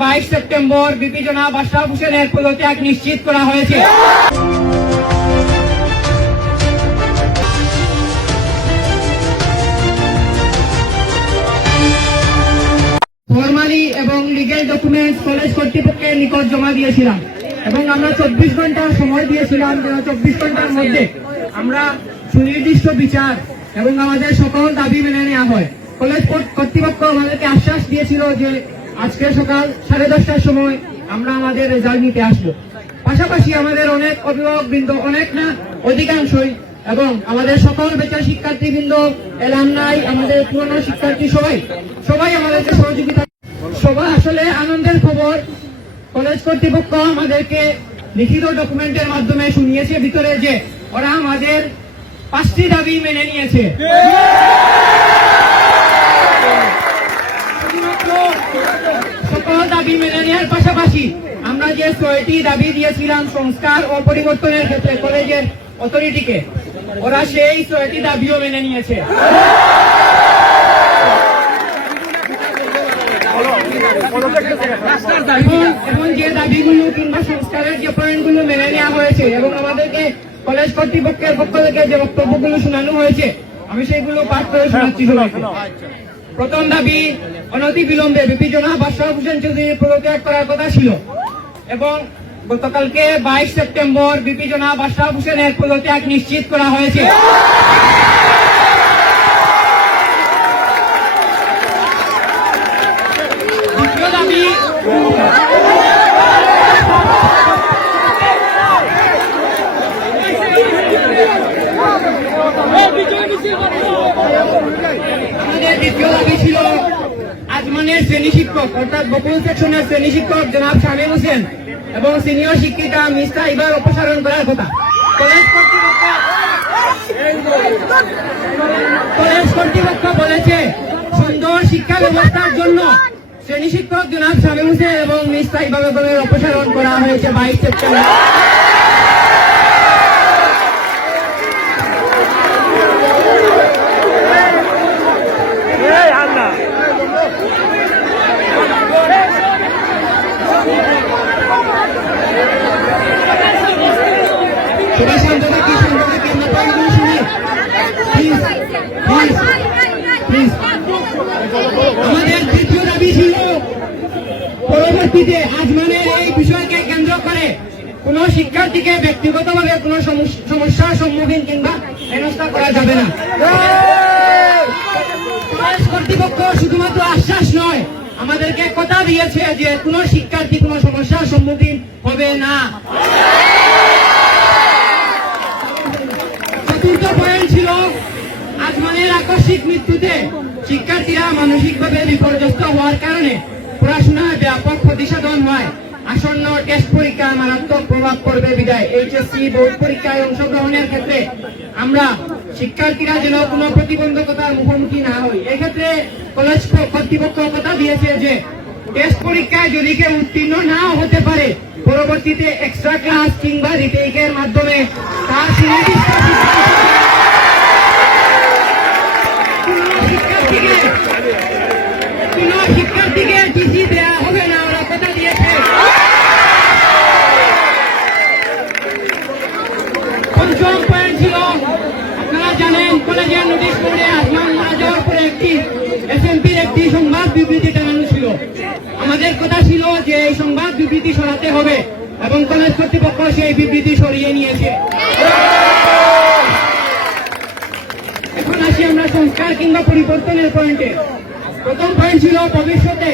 বাইশ September BP জনাব আশরাফ হোসেনের পদত্যাগ নিশ্চিত করা হয়েছে? ফরমালি এবং লিগেল ডকুমেন্টস কলেজ কর্তৃপক্ষের নিকট জমা দিয়েছিলাম এবং আমরা চব্বিশ ঘণ্টার সময় দিয়েছিলাম চব্বিশ ঘণ্টার মধ্যে আমরা সুনির্দিষ্ট বিচার এবং আমাদের সকল দাবি মেনে নেওয়া হয়। কলেজ কর্তৃপক্ষ আমাদেরকে আশ্বাস দিয়েছিল যে আজকে সকাল সাড়ে দশটার সময় আমরা আমাদের রেজাল্ট নিতে আসব। পাশাপাশি আমাদের অনেক অভিভাবক বৃন্দ অনেক না অধিকাংশই এবং আমাদের সকল বেচার শিক্ষার্থী বৃন্দ এলাম নাই আমাদের পুরনো শিক্ষার্থী সবাই সবাই আমাদেরকে সহযোগিতা সবাই আসলে আনন্দের খবর। কলেজ কর্তৃপক্ষ আমাদেরকে লিখিত ডকুমেন্টের মাধ্যমে শুনিয়েছে ভিতরে যে ওরা আমাদের পাঁচটি দাবি মেনে নিয়েছে। শুধুমাত্র সকল দাবি মেনে নেওয়ার পাশাপাশি আমরা যে ছয়টি দাবি দিয়েছিলাম সংস্কার ও পরিবর্তনের ক্ষেত্রে কলেজের অথরিটিকে, ওরা সেই ছয়টি দাবিও মেনে নিয়েছে। এবং যে দাবিগুলো কিংবা সংস্কারের যে পয়েন্টগুলো মেনে নেওয়া হয়েছে এবং আমাদেরকে কলেজ কর্তৃপক্ষের পক্ষ থেকে যে বক্তব্যগুলো শোনানো হয়েছে, আমি সেগুলো পাঠ করে শোনাচ্ছি প্রথম দাবি, অনতি বিলম্বে বিপি জনাব আশরাফ হোসেন চৌধুরীর পদত্যাগ করার কথা ছিল। এবং গতকালকে বাইশ সেপ্টেম্বর বিপি জনাব আশরাফ হোসেনের পদত্যাগ নিশ্চিত করা হয়েছে। আমাদের দ্বিতীয় দাবি ছিল আজমানের শ্রেণি শিক্ষক, অর্থাৎ বকুল সেকশনের শ্রেণি শিক্ষক জনাব শামীম হোসেন এবং সিনিয়র শিক্ষিকা মিস্তা ইবার অপসারণ করার কথা। কলেজ কর্তৃপক্ষ কলেজ কর্তৃপক্ষ বলেছে, সুন্দর শিক্ষা ব্যবস্থার জন্য শ্রেণি শিক্ষক জনাব শামীম হোসেন এবং মিস্তা ইবাবের অপসারণ করা হয়েছে বাইশ সেপ্টেম্বর সবাই শান্ত থাকি শান্ত থাকি আমরা পয়েন্টগুলো শুনি প্লিজ প্লিজ দাবি ছিল পরবর্তীতে আজমানের এই বিষয়কে কেন্দ্র করে কোন শিক্ষার্থীকে ব্যক্তিগতভাবে কোন সমস্যা- সমস্যার সম্মুখীন কিংবা হেনস্থা করা যাবে না কর্তৃপক্ষ শুধুমাত্র আশ্বাস নয় আমাদেরকে কথা দিয়েছে যে কোন শিক্ষার্থী কোন সমস্যার সম্মুখীন হবে না। ছিল আজমানের আকস্মিক মৃত্যুতে শিক্ষার্থীরা মানসিকভাবে বিপর্যস্ত হওয়ার কারণে পড়াশোনায় ব্যাপক ক্ষতিসাধন হয়। আসন্ন টেস্ট পরীক্ষায় মারাত্মক প্রভাব পড়বে বিদায়। এইচএসসি বোর্ড পরীক্ষায় অংশগ্রহণের ক্ষেত্রে আমরা শিক্ষার্থীরা যেন কোনো প্রতিবন্ধকতার মুখোমুখি না হই। এক্ষেত্রে কলেজ কর্তৃপক্ষ কথা দিয়েছে যে, টেস্ট পরীক্ষায় যদি কেউ উত্তীর্ণ নাও হতে পারে, পরবর্তীতে এক্সট্রা ক্লাস কিংবা রিটেকের মাধ্যমে তার নোটিশ বোর্ডে আসমান মারা যাওয়ার পরে একটি এসএমপির একটি সংবাদ বিবৃতি টানানো ছিল। আমাদের কথা ছিল যে এই সংবাদ বিবৃতি সরাতে হবে এবং কলেজ কর্তৃপক্ষ সেই বিবৃতি সরিয়ে নিয়েছে। এখন আসি আমরা সংস্কার কিংবা পরিবর্তনের পয়েন্টে। প্রথম পয়েন্ট ছিল, ভবিষ্যতে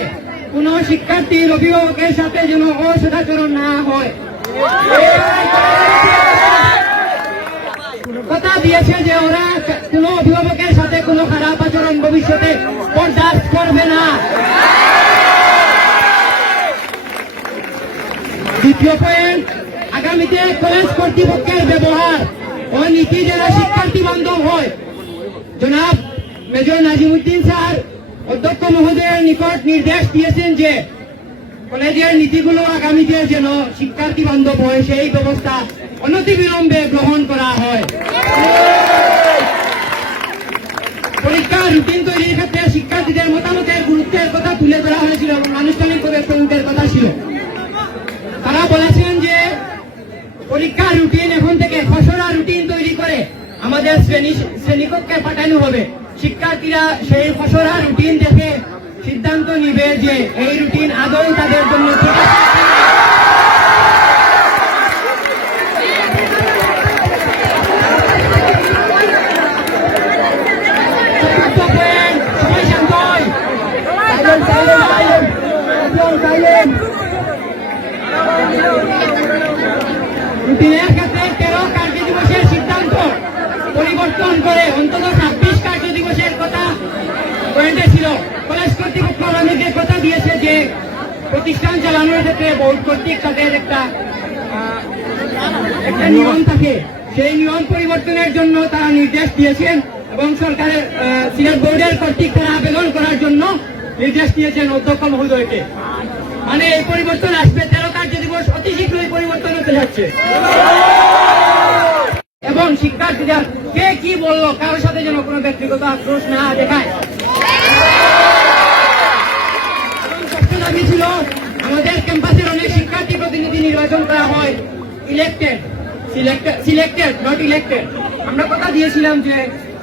কোন শিক্ষার্থীর অভিভাবকের সাথে যেন অসদাচরণ না হয়। কথা দিয়েছে যে ওরা কোন অভিভাবকের সাথে কোনো খারাপ আচরণ ভবিষ্যতে বরদাস্ত করবে না। দ্বিতীয় পয়েন্ট আগামীতে কলেজ কর্তৃপক্ষের ব্যবহার। ও নীতি যারা শিক্ষার্থী বান্ধব হয়। জনাব মেজর নাজিমুদ্দিন স্যার, অধ্যক্ষ মহোদয়ের নিকট নির্দেশ দিয়েছেন যে, কলেজের নীতিগুলো আগামীতে যেন শিক্ষার্থী বান্ধব হয়, সেই ব্যবস্থা অনতিবিলম্বে গ্রহণ করা হয় পরীক্ষার রুটিন তৈরির ক্ষেত্রে শিক্ষার্থীদের মতামতের গুরুত্বের কথা তুলে ধরা হয়েছিল এবং আনুষ্ঠানিকভাবে প্রয়োগের কথা ছিল। তারা বলেছেন যে, পরীক্ষার রুটিন এখন থেকে খসড়া রুটিন তৈরি করে আমাদের শ্রেণি, শ্রেণীকক্ষে পাঠানো হবে। শিক্ষার্থীরা সেই খসড়া রুটিন দেখে সিদ্ধান্ত নিবে যে, এই রুটিন আদৌ তাদের রুটিনের ক্ষেত্রে তেরো কার্য দিবসের সিদ্ধান্ত পরিবর্তন করে অন্তত ছাব্বিশ কার্য দিবসের কথা ছিল কলেজ কর্তৃপক্ষ আমাদেরকে কথা দিয়েছে যে প্রতিষ্ঠান চালানোর ক্ষেত্রে বোর্ড কর্তৃক তাদের একটা একটা নিয়ম থাকে। সেই নিয়ম পরিবর্তনের জন্য তারা নির্দেশ দিয়েছেন। এবং সরকারের সিলেট বোর্ডের কর্তৃক তারা আবেদন করার জন্য নির্দেশ দিয়েছেন অধ্যক্ষ মহোদয়কে। মানে এই পরিবর্তন আসবে, তেরো কার্য দিবস, অতি শীঘ্রই পরিবর্তন হতে যাচ্ছে। এবং শিক্ষার্থীরা, কে কি বলল, কারোর সাথে যেন কোনো ব্যক্তিগত আক্রোশ না দেখায়। আমাদের ক্যাম্পাসের অনেক শিক্ষার্থী প্রতিনিধি নির্বাচন করা হয় ইলেক্টেড সিলেক্টেড নট ইলেক্টেড আমরা কথা দিয়েছিলাম যে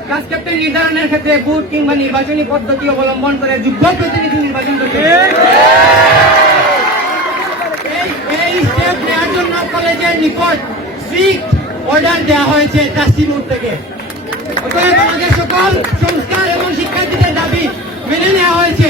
ক্লাস ক্যাপ্টেন নির্ধারণের ক্ষেত্রে বুথ কিংবা নির্বাচনী পদ্ধতি অবলম্বন করে যোগ্য প্রতিনিধি নির্বাচন করতে এই স্টেপ নেওয়ার কলেজের নিকট অর্ডার দেওয়া হয়েছে বোর্ড থেকে। অতএব সকল সংস্কার এবং শিক্ষার্থীদের দাবি মেনে নেওয়া হয়েছে।